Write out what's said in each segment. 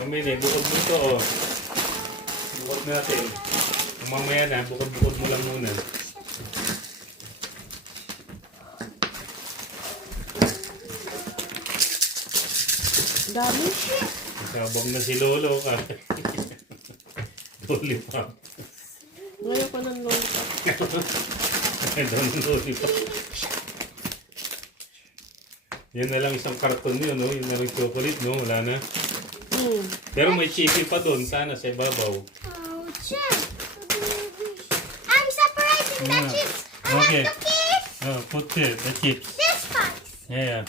Mamaya bukod mo ito, oh. Bukod natin. Mamaya na, bukod mo lang muna. Dami. Sabang na si Lolo ka. Lollipop. Ngayon ko ng lollipop. Ito ng lollipop. Yan na lang isang karton yun, no? Yun na lang chocolate, no? Wala na. Pero may chippy pa doon. Sana sa ibabaw. Oh, Chef. I'm separating the chips. I Okay. have to keep Oh, put the chips. this box. Yeah.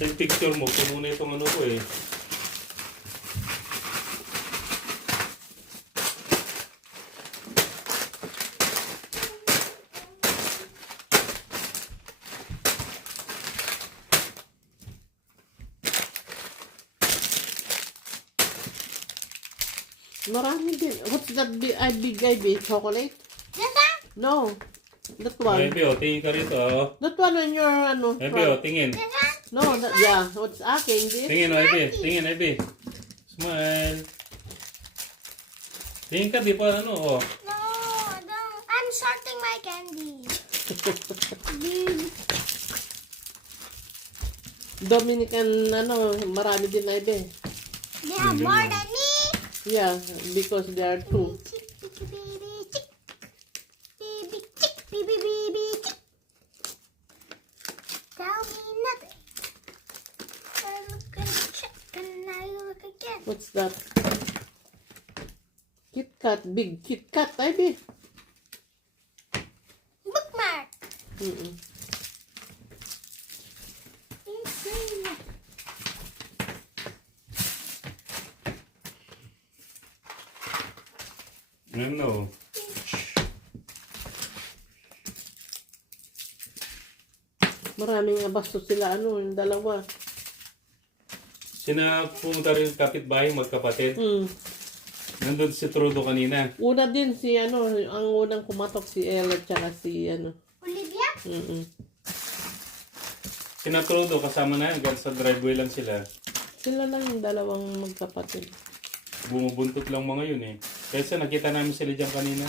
Sa picture mo, puno na itong ano ko eh. Marami din. What's that big chocolate? This one? No. That one. Ebe, oh, tingin ka rito, oh. That one on your, ano, Ebe, front. oh, tingin. This one? No, that, yeah. What's aking this? Tingin, oh, Ebe. Tingin, Ebe. Smile. Tingin ka, di pa ano, oh. No, don't. I'm sorting my candy. Dominican, ano, marami din na ibe. They have more than me. Yeah, because there are two. Baby chick. Baby chick. Baby, baby chick. Tell me nothing. I look and check and I look again. What's that? Kit Kat, big Kit Kat, ibe. Bookmark. Mm-mm. Ano? Maraming abastos sila, ano, yung dalawa. Pumunta rin yung kapitbahay, magkapatid. Nandun si Trudo kanina. Una din si, ano, ang unang kumatok si Ella tsaka si, ano. Olivia? Sina Trudo kasama na, hanggang sa driveway lang sila. Sila lang yung dalawang magkapatid. Bumubuntot lang mga yun eh. Kaya nakita namin sila dyan kanina.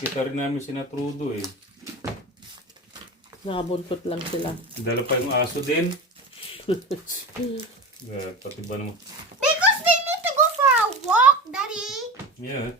Kita rin namin sina Trudo eh. Nakabuntot lang sila. Dala pa yung aso din. Pati ba naman? Because they need to go for a walk, Daddy. Yeah.